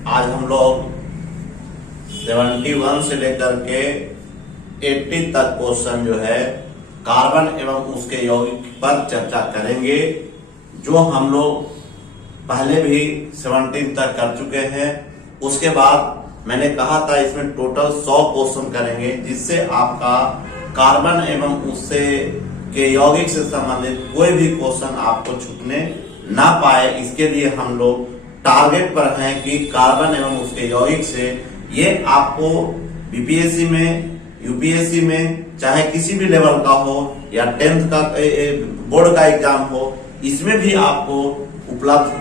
आज हम लोग 71 से लेकर के 80 तक क्वेश्चन जो है कार्बन एवं उसके यौगिक पर चर्चा करेंगे, जो हम लोग पहले भी 17 तक कर चुके हैं। उसके बाद मैंने कहा था इसमें टोटल 100 क्वेश्चन करेंगे, जिससे आपका कार्बन एवं उससे के यौगिक से संबंधित कोई भी क्वेश्चन आपको छूटने ना पाए। इसके लिए हम लोग टारगेट पर हैं कि कार्बन एवं उसके यौगिक से ये आपको बीपीएससी में, यूपीएससी में, चाहे किसी भी लेवल का हो या 10th का बोर्ड का एग्जाम हो, इसमें भी आपको उपलब्ध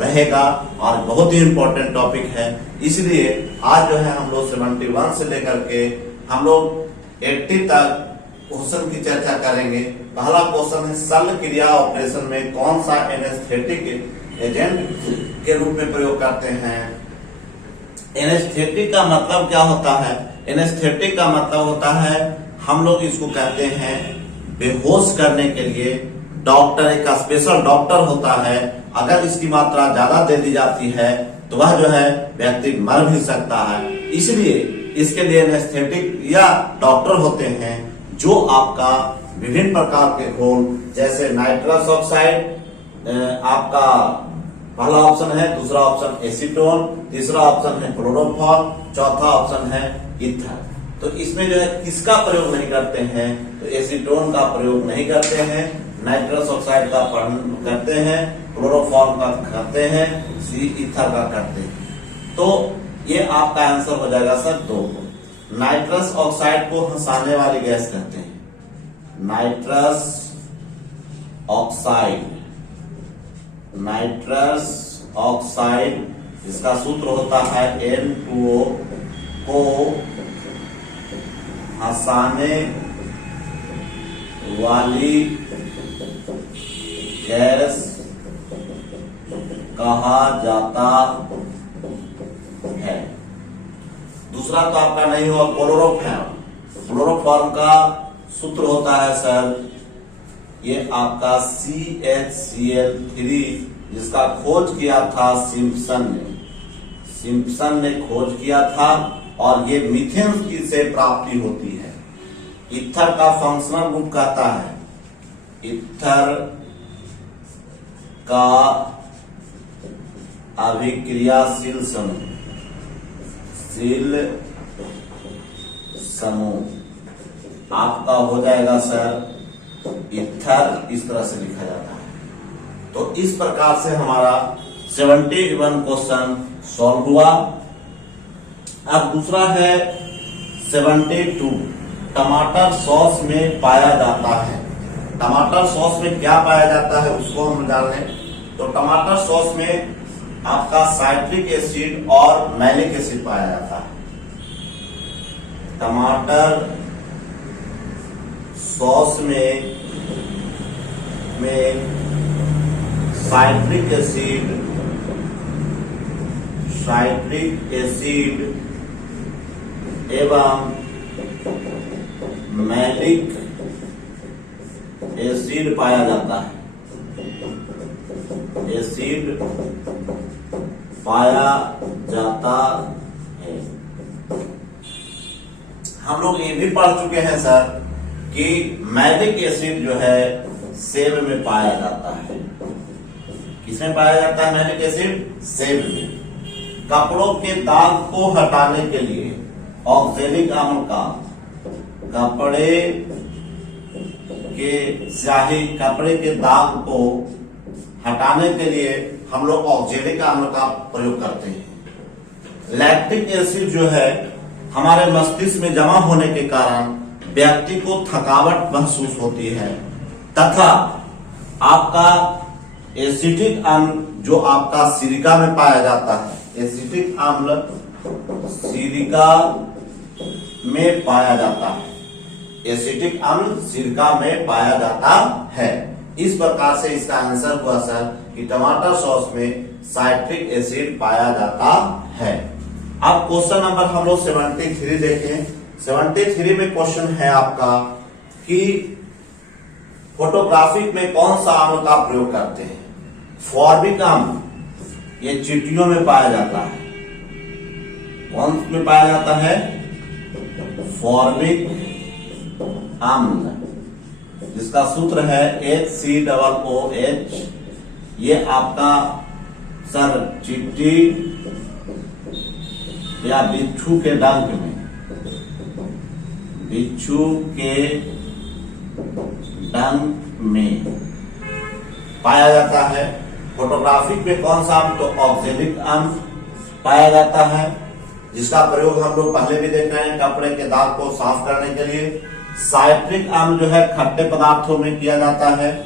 रहेगा और बहुत ही इंपॉर्टेंट टॉपिक है। इसलिए आज जो है हम लोग 71 से लेकर के हम लोग 80 तक क्वेश्चन की चर्चा करेंगे। पहला क्वेश्चन है, शल्य क्रिया ऑपरेशन में कौन सा एनेस्थेटिक एजेंट के रूप में प्रयोग करते हैं। एनेस्थेटिक का मतलब क्या होता है? एनेस्थेटिक का मतलब होता है, हम लोग इसको कहते हैं बेहोश करने के लिए डॉक्टर, एक स्पेशल डॉक्टर होता है। अगर इसकी मात्रा ज्यादा दे दी जाती है तो वह जो है व्यक्ति मर भी सकता है। इसलिए इसके लिए एनेस्थेटिक या डॉक्टर होते हैं जो आपका विभिन्न प्रकार के घोल, जैसे नाइट्रस ऑक्साइड आपका पहला ऑप्शन है, दूसरा ऑप्शन एसीटोन, तीसरा ऑप्शन है क्लोरोफॉर्म, चौथा ऑप्शन है ईथर। तो इसमें जो है किसका प्रयोग नहीं करते हैं? तो एसीटोन का प्रयोग नहीं करते हैं, नाइट्रस ऑक्साइड का करते हैं, क्लोरोफॉर्म का करते हैं, ईथर का करते हैं। तो ये आपका आंसर हो जाएगा सर 2। नाइट्रस ऑक्साइड को हंसाने वाली गैस कहते हैं, नाइट्रस ऑक्साइड। नाइट्रस ऑक्साइड इसका सूत्र होता है N2O, को हंसाने वाली गैस कहा जाता है। दूसरा तो आपका नहीं हुआ क्लोरोफॉर्म। क्लोरोफॉर्म का सूत्र होता है सर, ये आपका CHCl3, जिसका खोज किया था सिम्पसन ने खोज किया था, और ये मीथेन की से प्राप्ति होती है। ईथर का फंक्शनल ग्रुप कहता है, ईथर का अभिक्रियाशील समूह आपका हो जाएगा सर ईथर। इस तरह से लिखा जाता है। तो इस प्रकार से हमारा 71 क्वेश्चन सॉल्व हुआ। अब दूसरा है 72, टमाटर सॉस में पाया जाता है। टमाटर सॉस में क्या पाया जाता है उसको हम जान लें। तो टमाटर सॉस में आपका साइट्रिक एसिड और मैलिक एसिड पाया जाता है। टमाटर सॉस में साइट्रिक एसिड एवं मैलिक एसिड पाया जाता है। एसिड पाया जाता है। हम लोग ये भी पढ़ चुके हैं सर कि मैलिक एसिड जो है सेब में पाया जाता है। किसमें पाया जाता है मैलिक एसिड? सेब में। कपड़ों के दाग को हटाने के लिए ऑक्जेलिक अम्ल का, कपड़े के दाग को हटाने के लिए हम लोग ऑक्जेलिक अम्ल का प्रयोग करते हैं। लैक्टिक एसिड जो है हमारे मस्तिष्क में जमा होने के कारण व्यक्ति को थकावट महसूस होती है, तथा आपका एसिटिक अम्ल जो आपका सिरिका में पाया जाता है, एसिटिक अम्ल सिरिका में पाया जाता है। एसिटिक अम्ल सिरका में पाया जाता है। इस प्रकार से इसका आंसर हुआ सर कि टमाटर सॉस में साइट्रिक एसिड पाया जाता है। अब क्वेश्चन नंबर हम लोग 73 देखें। 73 में क्वेश्चन है आपका कि फोटोग्राफिक में कौन सा अम्ल का प्रयोग करते हैं। फॉर्मिक अम्ल ये चींटियों में पाया जाता है। कौन में पाया जाता है? फॉर्मिक अम्ल, जिसका सूत्र है HCOOH। ये आपका सर चींटी या बिच्छू के डंक में, बिच्छू के डंक में पाया जाता है। फोटोग्राफिक में कौन सा अम्ल? तो ऑक्जेलिक अम्ल पाया जाता है, जिसका प्रयोग हम लोग पहले भी देख रहे हैं कपड़े के दाग को साफ करने के लिए। साइट्रिक अम्ल जो है खट्टे पदार्थों में किया जाता है,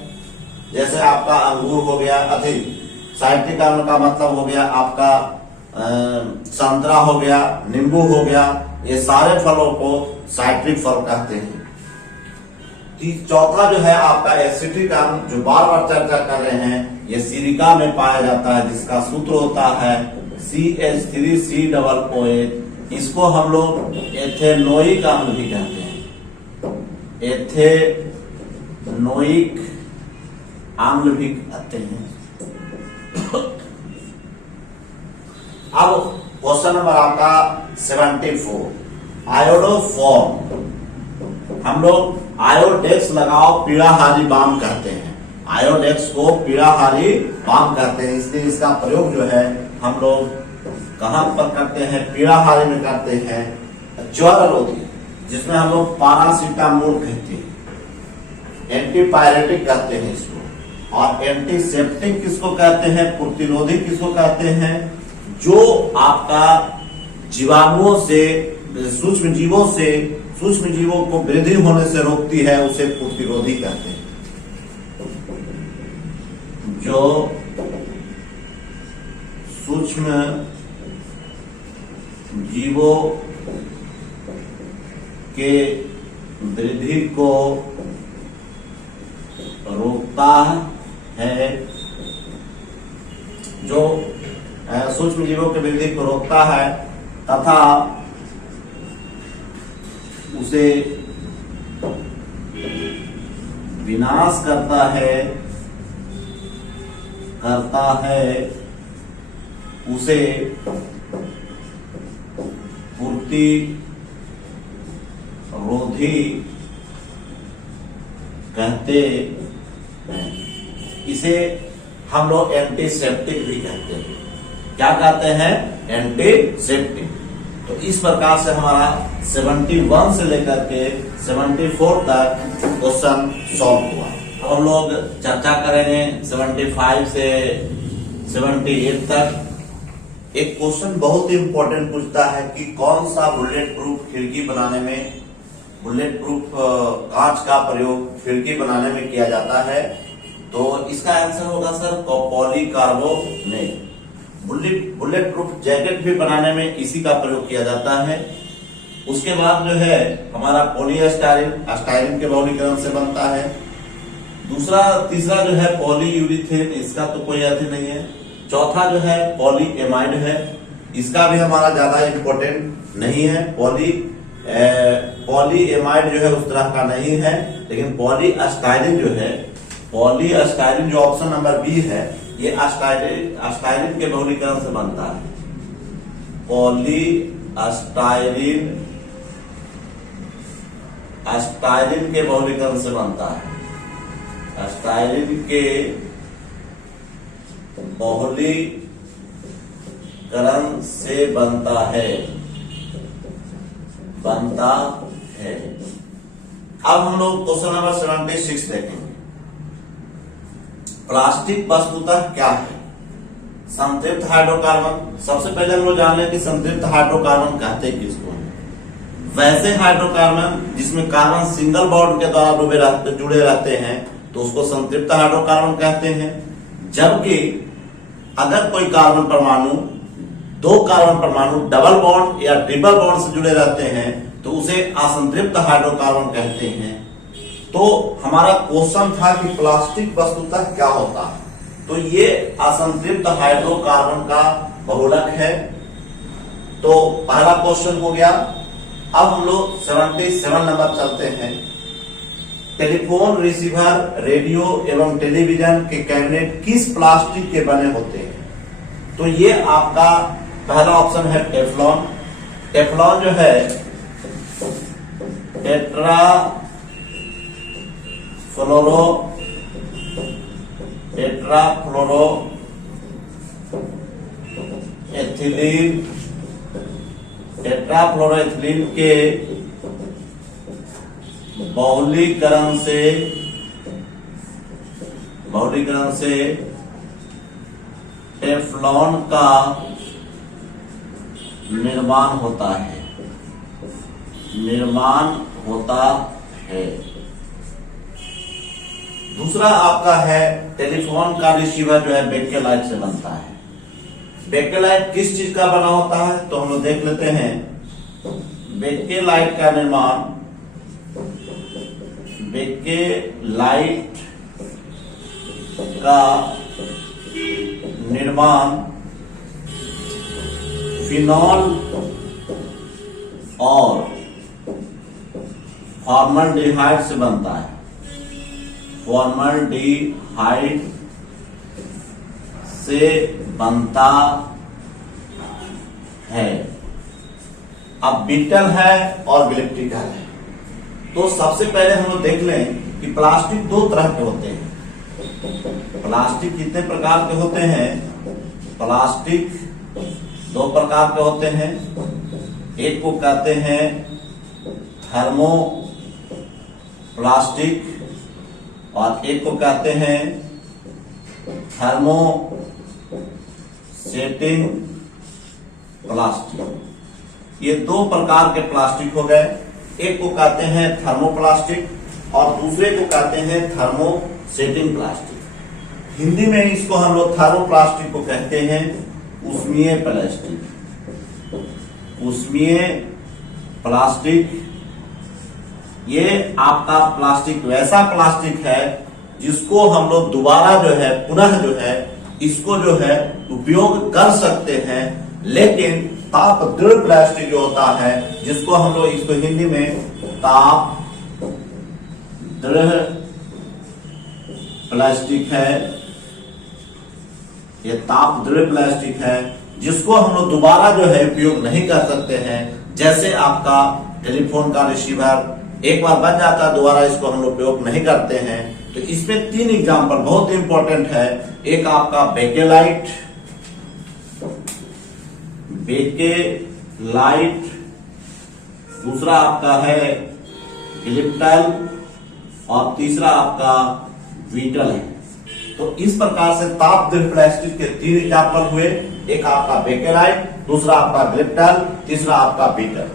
जैसे आपका अंगूर हो गया। अधिक साइट्रिक अम्ल का मतलब हो गया आपका संतरा हो गया, नींबू हो गया, ये सारे फलों को साइट्रिक फल कहते हैं। चौथा जो है आपका एसिटिक अम्ल, जो बार बार चर्चा कर रहे हैं, ये सिलिका में पाया जाता है, जिसका सूत्र होता है CH3COOH। इसको हम लोग एथेनोइक अम्ल भी कहते हैं, एथेनोइक अम्ल भी कहते हैं। अब क्वेश्चन नंबर आपका 74, आयोडोफॉर्म। हम लोग आयोडेक्स लगाओ पीड़ाहारी बाम कहते हैं, आयोडेक्स को पीड़ाहारी बाम कहते हैं, इसलिए इसका प्रयोग जो है हम लोग कहां पर करते हैं? पीड़ाहारी में करते हैं। ज्वररोधी, जिसमें हम लोग पैरासीटामोल कहते हैं, एंटीपायरेटिक कहते हैं इसको, और एंटीसेप्टिक किसको कहते हैं? प्रतिरोधी किसको कहते हैं? जो आपका जीवाणुओं से, सूक्ष्म जीवों को वृद्धि होने से रोकती है, उसे प्रतिरोधी कहते हैं। जो सूक्ष्म जीवों के वृद्धि को रोकता है, जो सूक्ष्म जीवों के वृद्धि को रोकता है तथा उसे विनाश करता है, उसे प्रतिरोधी कहते हैं। इसे हम लोग एंटीसेप्टिक भी कहते हैं। क्या कहते हैं? एंटीसेप्टिक। तो इस प्रकार से हमारा 71 से लेकर के 74 तक क्वेश्चन सॉल्व हुआ। अब हम लोग चर्चा करेंगे 75 से 78 तक। एक क्वेश्चन बहुत ही इंपॉर्टेंट पूछता है कि कौन सा बुलेट प्रूफ खिड़की बनाने में, बुलेट प्रूफ कांच का प्रयोग खिड़की बनाने में किया जाता है? तो इसका आंसर होगा sir polycarbonate. Bullet proof jacket भी बनाने में इसी का प्रयोग किया जाता है। उसके बाद जो है हमारा पॉलीस्टाइरिन के बहुलीकरण से बनता है। तीसरा जो है पॉलीयूरिथेन, इसका तो कोई अर्थ नहीं है। चौथा जो है पॉलीएमाइड है, इसका भी हमारा ज्यादा इंपॉर्टेंट नहीं है। पॉलीएमाइड जो है उस तरह का नहीं है, लेकिन पॉलीस्टाइरिन जो है, पॉलीस्टाइरिन जो ऑप्शन नंबर बी है, ये अस्टाइरिन के बहुलीकरण से बनता है। अस्टाइरिन के बहुलीकरण से बनता है। अस्टाइरिन के बहुलीकरण से बनता है। अब हम लोग क्वेश्चन नंबर 76 देखेंगे। प्लास्टिक वस्तुतः क्या है? संतृप्त हाइड्रोकार्बन। सबसे पहले हम लोग जान लें कि संतृप्त हाइड्रोकार्बन कहते किसको हैं। वैसे हाइड्रोकार्बन जिसमें कार्बन सिंगल बॉन्ड के द्वारा जुड़े रहते हैं तो उसको संतृप्त हाइड्रोकार्बन कहते हैं। जबकि अगर कोई कार्बन परमाणु, दो कार्बन परमाणु डबल बॉन्ड या ट्रिपल बॉन्ड से जुड़े रहते हैं तो उसे असंतृप्त हाइड्रोकार्बन कहते हैं। तो हमारा क्वेश्चन था कि प्लास्टिक वस्तुतः क्या होता है, तो ये असंतृप्त हाइड्रोकार्बन का बहुलक है। तो पहला क्वेश्चन हो गया। अब हम लोग 77 नंबर चलते हैं। टेलीफोन, रिसीवर, रेडियो एवं टेलीविजन के कैबिनेट किस प्लास्टिक के बने होते हैं? तो ये आपका पहला ऑप्शन है टेफ्लॉन, टेफ्लॉन जो है टेट्रा फ्लोरो एथिलीन टेट्राफ्लोरोएथिलीन के बहुलीकरण से टेफ्लॉन का निर्माण होता है। दूसरा आपका है टेलीफोन का रिसीवर जो है बेकेलाइट से बनता है। बेकेलाइट किस चीज का बना होता है तो हम लोग देख लेते हैं। बेकेलाइट का निर्माण फिनॉल और फॉर्मल्डिहाइड से बनता है। फॉर्मल्डिहाइड से बनता है। अब बीटल है और गिलिप्टिकल है। तो सबसे पहले हम लोग देख लें कि प्लास्टिक दो तरह के होते हैं। प्लास्टिक कितने प्रकार के होते हैं? प्लास्टिक दो प्रकार के होते हैं। एक को कहते हैं थर्मोप्लास्टिक और एक को कहते हैं थर्मोसेटिंग प्लास्टिक। ये दो प्रकार के प्लास्टिक हो गए। एक को कहते हैं थर्मोप्लास्टिक और दूसरे को कहते हैं थर्मोसेटिंग प्लास्टिक। हिंदी में इसको हम लोग थर्मोप्लास्टिक को कहते हैं उष्मीय प्लास्टिक। ये आपका प्लास्टिक वैसा प्लास्टिक है जिसको हम लोग दोबारा जो है पुनः जो है इसको जो है उपयोग कर सकते हैं। लेकिन ताप दृढ़ प्लास्टिक जो होता है जिसको हम लोग इसको हिंदी में ताप दृढ़ प्लास्टिक है। ये ताप दृढ़ प्लास्टिक है जिसको हम लोग दोबारा जो है उपयोग नहीं कर सकते हैं। जैसे आपका टेलीफोन का रिसीवर एक बार बन जाता है, दोबारा इसको हम लोग उपयोग नहीं करते हैं। तो इसमें तीन एग्जांपल बहुत इंपॉर्टेंट है। एक आपका बेकेलाइट, दूसरा आपका है गिलिप्टाइल और तीसरा आपका बीटल है। तो इस प्रकार से ताप दृढ़ प्लास्टिक के तीन एग्जांपल हुए। एक आपका बेकेलाइट, दूसरा आपका गिलिप्टाइल, तीसरा आपका बीटल।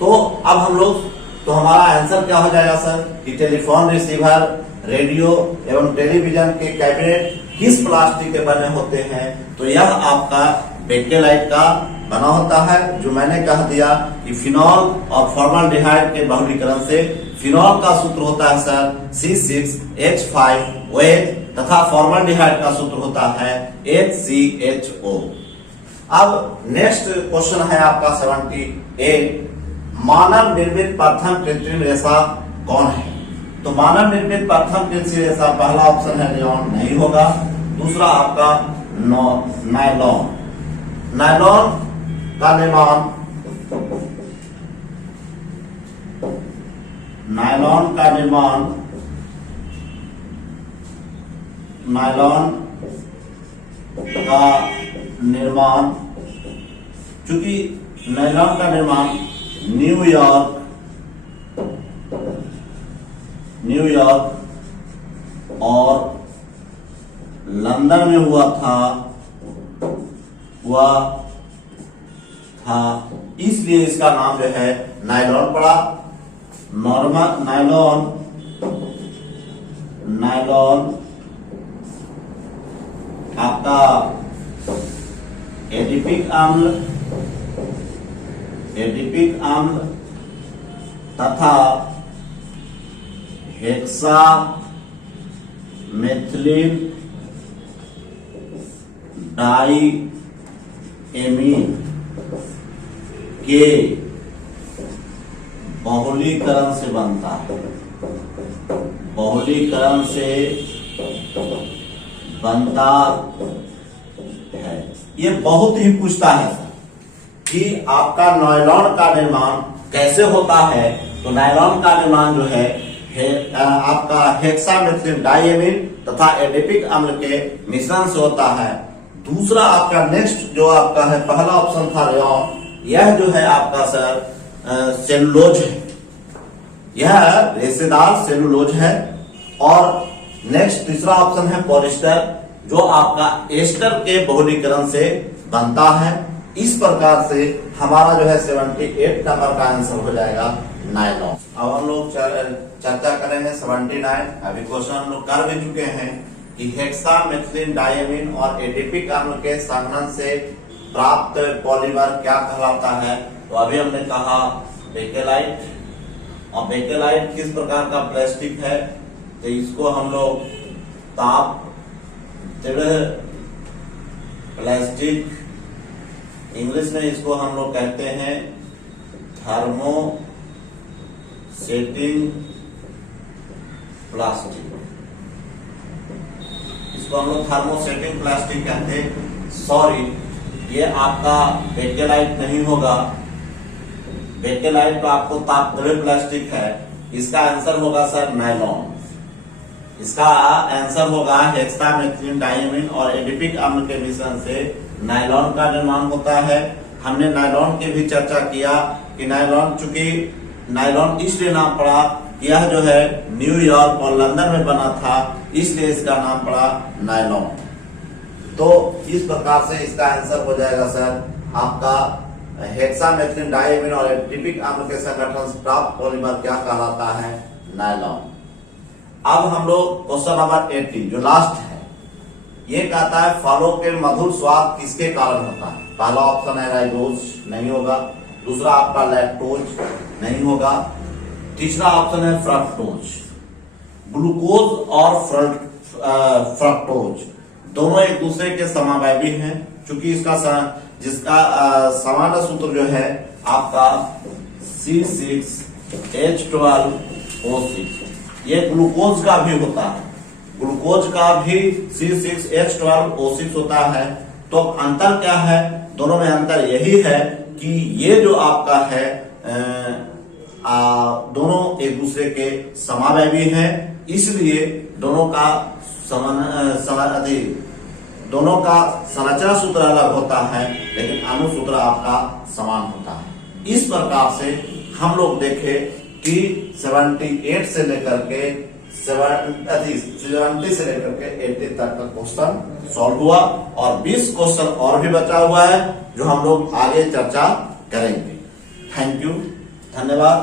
तो अब हम लोग तो हमारा आंसर क्या हो जाएगा सर कि टेलीफोन रिसीवर, रेडियो एवं टेलीविजन के कैबिनेट किस प्लास्टिक के बने होते हैं? तो यह आपका बेकेलाइट का बना होता है, जो मैंने कह दिया कि फिनॉल और फॉर्मल्डिहाइड के बहुलीकरण से फिनॉल का सूत्र होता है सर C6H5OH तथा फॉर्मल्डिहाइड का सूत्र होता है HCHO। अब नेक्स्ट क्वेश्चन है आपका 78। मानव निर्मित प्रथम कृत्रिम रेशा कौन है? तो मानव निर्मित प्रथम कृत्रिम रेशा पहला ऑप्शन है रेयॉन, नहीं होगा। दूसरा आपका नायलॉन। नायलॉन का निर्माण चूंकि नायलॉन का निर्माण न्यूयॉर्क और लंदन में हुआ था, इसलिए इसका नाम जो है नायलॉन पड़ा। नायलॉन आपका एडिपिक अम्ल तथा हेक्सा मेथिलीन डाइएमीन के बहुलीकरण से बनता है। बहुलीकरण से बनता है। ये बहुत ही पूछता है सर, कि आपका नायलॉन का निर्माण कैसे होता है। तो नायलॉन का निर्माण जो है आपका हेक्सामेथिलीन डाइएमीन तथा एडिपिक अम्ल के मिश्रण से होता है। दूसरा आपका नेक्स्ट जो आपका है, पहला ऑप्शन था रेयॉन, यह जो है आपका सर सेलुलोज है, यह रेशेदार सेलुलोज है। और नेक्स्ट तीसरा ऑप्शन है पॉलिस्टर, जो आपका एस्टर के बहुलीकरण से बनता है। इस प्रकार से हमारा जो है 78 नंबर का आंसर हो जाएगा नायलॉन। अब हम लोग चर्चा करेंगे 79। अभी क्वेश्चन हम लोग कर भी चुके हैं कि हेक्सामेथिलीन डाइएमीन और एडिपिक अम्ल के संघनन से प्राप्त पॉलीमर क्या कहलाता है। तो अभी हमने कहा बेकेलाइट, और बेकेलाइट किस प्रकार का प्लास्टिक है, तो इसको हम लोग ताप प्लास्टिक, इंग्लिश में इसको हम लोग कहते हैं थर्मोसेटिंग प्लास्टिक, इसको हम लोग थर्मोसेटिंग प्लास्टिक कहते हैं। सॉरी, ये आपका बेकेलाइट नहीं होगा, बेकेलाइट तो आपको तापद्रव्य प्लास्टिक है। इसका आंसर होगा सर नायलॉन। इसका आंसर होगा हेक्सामेथिलीन डाइएमीन और एडिपिक अम्ल के मिश्रण से नायलॉन का निर्माण होता है। हमने नायलॉन की भी चर्चा किया कि नायलॉन, चूंकि नायलॉन इसलिए नाम पड़ा, यह जो है न्यूयॉर्क और लंदन में बना था, इसलिए इसका नाम पड़ा नायलॉन। तो इस प्रकार से इसका आंसर हो जाएगा सर आपका हेक्सामेथिलीन डाइएमीन और एडिपिक अम्ल के संगठन से प्राप्त पॉलीमर क्या कहलाता है, नायलॉन। अब हम लोग क्वेश्चन नंबर 80 जो लास्ट है, ये कहता है फलों के मधुर स्वाद किसके कारण होता है। पहला ऑप्शन है राइबोज, नहीं होगा। दूसरा आपका लैक्टोज, नहीं होगा। तीसरा ऑप्शन है फ्रक्टोज। ग्लूकोज और फ्रक्टोज दोनों एक दूसरे के समावयवी हैं, क्योंकि जिसका सामान्य सूत्र जो है आपका C6H12O6, ये ग्लूकोज का भी होता है, ग्लूकोज का भी C6H12O6 होता है। तो अंतर क्या है, दोनों में अंतर यही है कि ये जो आपका है दोनों एक दूसरे के समावयवी हैं, इसलिए दोनों का दोनों का संरचना सूत्र अलग होता है, लेकिन अणु सूत्र आपका समान होता है। इस प्रकार से हम लोग देखे कि 78 से लेकर के 70 से लेकर के 80 तक का क्वेश्चन सॉल्व हुआ, और 20 क्वेश्चन और भी बचा हुआ है जो हम लोग आगे चर्चा करेंगे। थैंक यू, धन्यवाद।